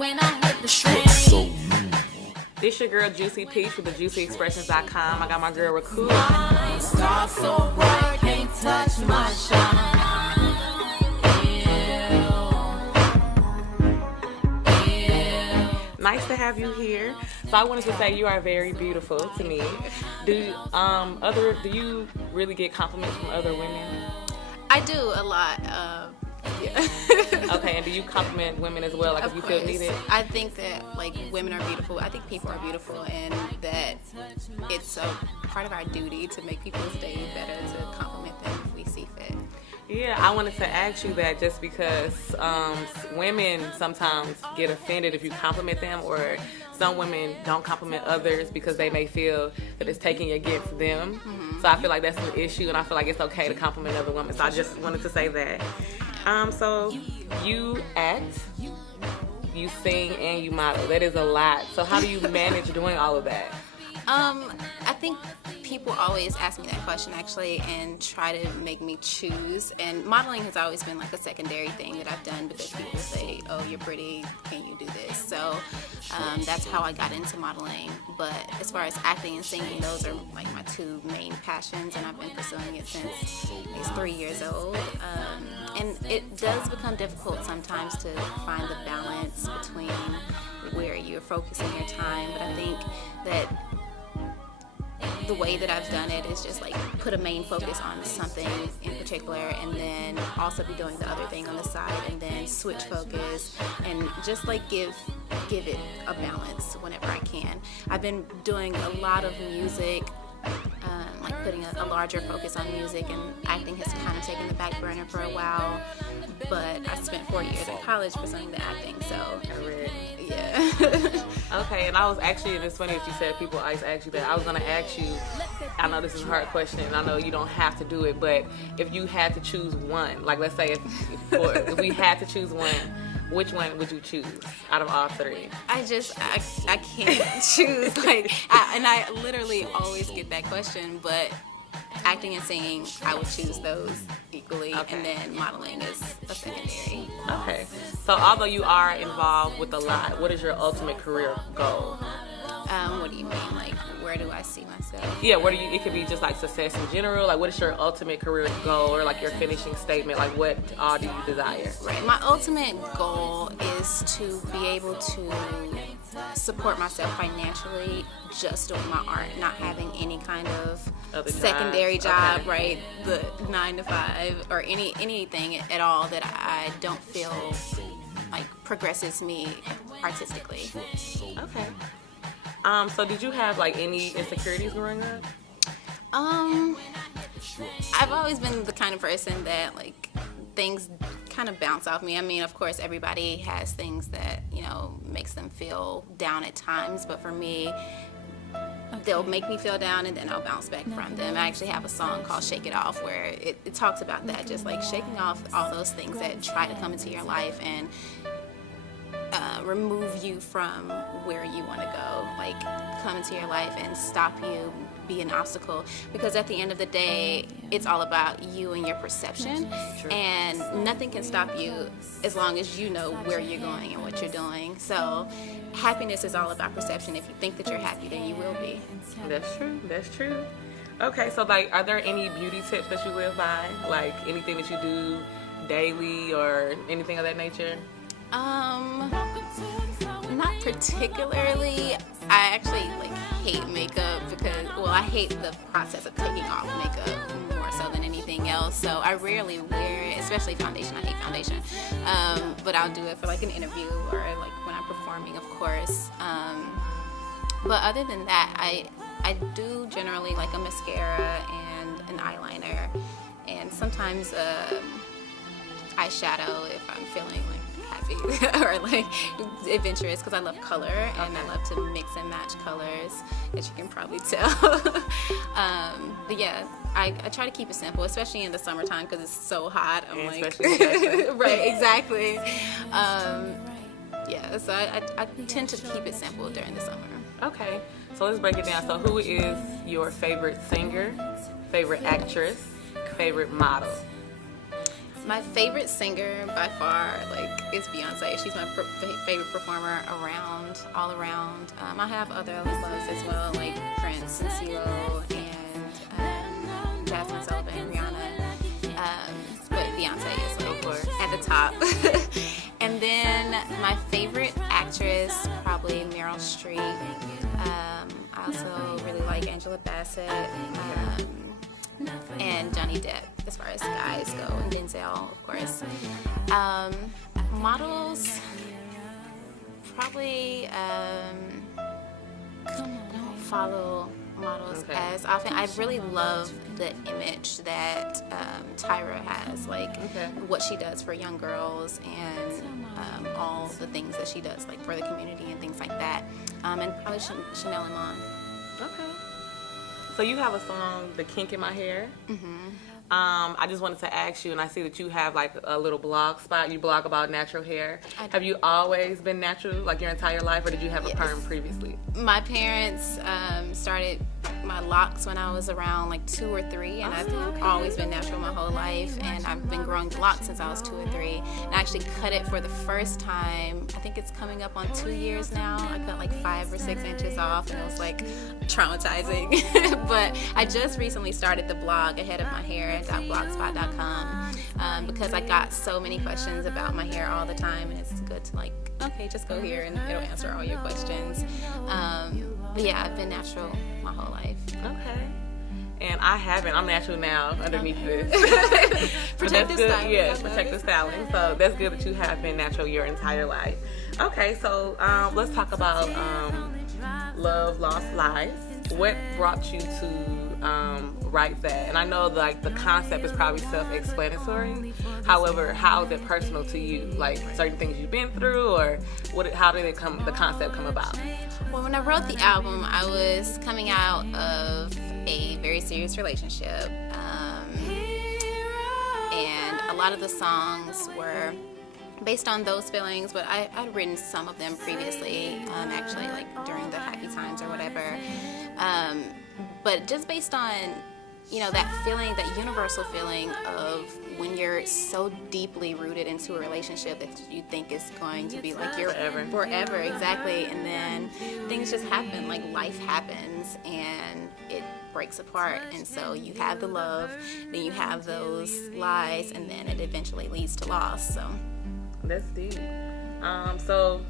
when I hit the train. So mean. This your girl Juicy Peach with the JuicyExpressions.com. I got my girl Rahkua. Star so bright, can't touch my shine. Nice to have you here. So I wanted to say you are very beautiful to me. Do you really get compliments from other women? I do a lot. Yeah. Okay, and do you compliment women as well, like Of if you course. feel needed? I think that like women are beautiful. I think people are beautiful, and that it's a part of our duty to make people's day better, to compliment them if we see fit. Yeah, I wanted to ask you that just because women sometimes get offended if you compliment them, or some women don't compliment others because they may feel that it's taking against them. Mm-hmm. So I feel like that's an issue, and I feel like it's okay to compliment other women. So I just wanted to say that. So you act, you sing, and you model. That is a lot. So how do you manage doing all of that? I think people always ask me that question actually and try to make me choose, and modeling has always been like a secondary thing that I've done because people say, oh, you're pretty, can you do this? So that's how I got into modeling. But as far as acting and singing, those are like my two main passions, and I've been pursuing it since I was 3 years old. And it does become difficult sometimes to find the balance between where you're focusing your time, but I think that the way that I've done it is just like put a main focus on something in particular, and then also be doing the other thing on the side, and then switch focus, and just like give it a balance whenever I can. I've been doing a lot of music, like putting a larger focus on music, and acting has kind of taken the back burner for a while, but I spent 4 years in college pursuing the acting, so yeah. Okay, and I was actually, and it's funny that you said people always ask you that. I was going to ask you, I know this is a hard question, and I know you don't have to do it, but if you had to choose one, like let's say if we had to choose one, which one would you choose out of all three? I can't choose, and I literally always get that question, but acting and singing, I would choose those equally, Okay. and then modeling is a secondary. Okay, so although you are involved with a lot, what is your ultimate career goal? What do you mean? Like, where do I see myself? Yeah, it could be just like success in general, like what is your ultimate career goal, or like your finishing statement, like what all do you desire? Right. My ultimate goal is to be able to support myself financially just doing my art, not having any kind of Other secondary jobs. job, right? The 9 to 5 or anything at all that I don't feel like progresses me artistically. Okay. So did you have like any insecurities growing up? I've always been the kind of person that like things kind of bounce off me. I mean, of course, everybody has things that, makes them feel down at times, but for me, they'll make me feel down and then I'll bounce back from them. I actually have a song called Shake It Off where it talks about that, just like shaking off all those things that try to come into your life and remove you from where you want to go, like come into your life and stop you, be an obstacle, because at the end of the day it's all about you and your perception. True. And nothing can stop you as long as you know where you're going and what you're doing. So happiness is all about perception. If you think that you're happy, then you will be. That's true. Okay, so like are there any beauty tips that you live by, like anything that you do daily or anything of that nature? Not particularly. I actually hate makeup because, I hate the process of taking off makeup more so than anything else. So I rarely wear it, especially foundation. I hate foundation. But I'll do it for like an interview or like when I'm performing, of course. But other than that, I do generally like a mascara and an eyeliner, and sometimes eyeshadow if I'm feeling like happy or like adventurous, because I love color and I love to mix and match colors, as you can probably tell. But yeah, I try to keep it simple, especially in the summertime because it's so hot. I'm And like, especially right, exactly. Yeah, so I tend to keep it simple during the summer. Okay, so let's break it down. So who is your favorite singer, favorite actress, favorite model? My favorite singer by far, like, is Beyonce. She's my favorite performer all around. I have other loves as well, like Prince and CeeLo and Jasmine Sullivan and Rihanna. But Beyonce is, like, Of course. at the top. And then my favorite actress, probably Meryl Streep. I also really like Angela Bassett. And Johnny Depp, as far as guys go, and Denzel, of course. Models, probably, I don't follow models as often. I really love the image that Tyra has, like what she does for young girls and all the things that she does, like for the community and things like that. And probably Chanel Iman. Okay. So you have a song, "The Kink in My Hair." Mm-hmm. I just wanted to ask you, and I see that you have like a little blog spot. You blog about natural hair. Have you always been natural, like your entire life, or did you have a perm previously? My parents started my locks when I was around like 2 or 3, and I've always been natural my whole life, and I've been growing locks since I was 2 or 3. And I actually cut it for the first time. I think it's coming up on 2 years now. I cut like 5 or 6 inches off, and it was like traumatizing. But I just recently started the blog ahead of my hair .blogspot.com because I got so many questions about my hair all the time, and it's good to like, okay, just go here and it'll answer all your questions. But yeah, I've been natural my whole life. Okay. And I haven't. I'm natural now underneath this. Protective styling. Yes, protective styling. So that's good that you have been natural your entire life. Okay, so let's talk about Love, Lost Lives. What brought you to write that? And I know like the concept is probably self-explanatory. However, how is it personal to you? Like certain things you've been through, or how did the concept come about? Well, when I wrote the album, I was coming out of a very serious relationship, and a lot of the songs were based on those feelings, but I'd written some of them previously, actually, like during the happy times or whatever. But just based on, that feeling, that universal feeling of when you're so deeply rooted into a relationship that you think is going to be like your forever, exactly. And then things just happen, like life happens, and it breaks apart. And so you have the love, then you have those lies, and then it eventually leads to loss. So that's deep. So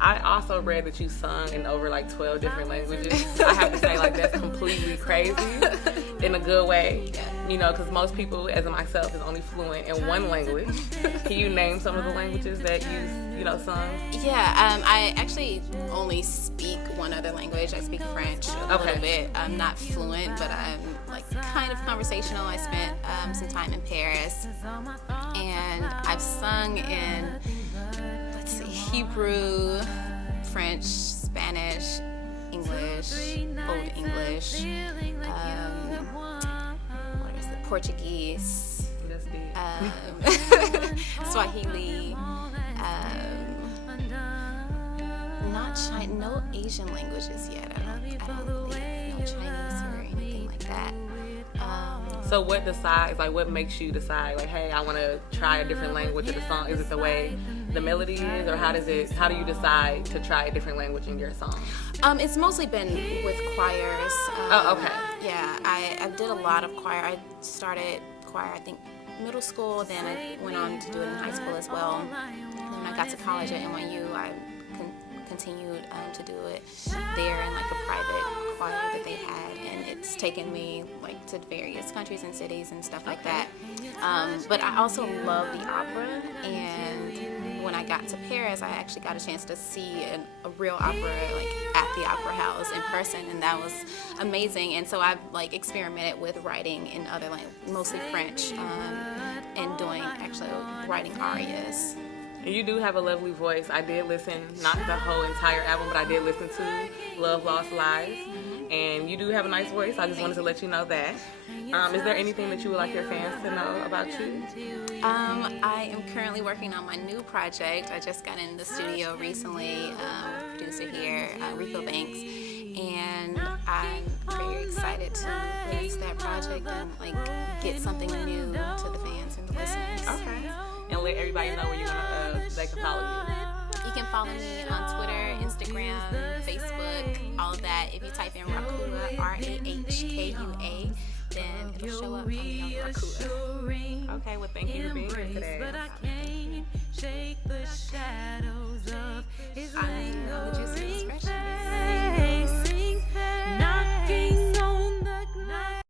I also read that you sung in over like 12 different languages. I have to say, like, that's completely crazy in a good way. Because most people, as in myself, is only fluent in one language. Can you name some of the languages that you sung? Yeah, I actually only speak one other language. I speak French a little bit. I'm not fluent, but I'm like kind of conversational. I spent some time in Paris, and I've sung in, Hebrew, French, Spanish, English, Old English, Portuguese, Swahili, no Asian languages yet. I don't believe, no Chinese or anything like that. So what makes you decide, like, hey, I want to try a different language of the song? Is it the way the melody is, or how do you decide to try a different language in your song? It's mostly been with choirs. Yeah, I did a lot of choir. I started choir, I think, middle school, then I went on to do it in high school as well. And then when I got to college at NYU, I continued to do it there in like a private choir that they had, and it's taken me like to various countries and cities and stuff like that. But I also love the opera, and when I got to Paris, I actually got a chance to see a real opera like at the Opera House in person, and that was amazing. And so I've like experimented with writing in other languages, mostly French, and writing arias. And you do have a lovely voice. I did listen, not the whole entire album, but I did listen to Love, Lost Lives. And you do have a nice voice. I just wanted to let you know that. Is there anything that you would like your fans to know about you? I am currently working on my new project. I just got in the studio recently with a producer here, Rico Banks. and I'm very excited to release that project and like get something new to the fans and the listeners. Okay. And let everybody know where you're gonna they can follow you. You can follow me on Twitter, Instagram, Facebook, all of that. If you type in Rahkua, Rahkua, then it'll show up on Rahkua. Okay, well, thank you for being here today. But I can't shake the shadows of his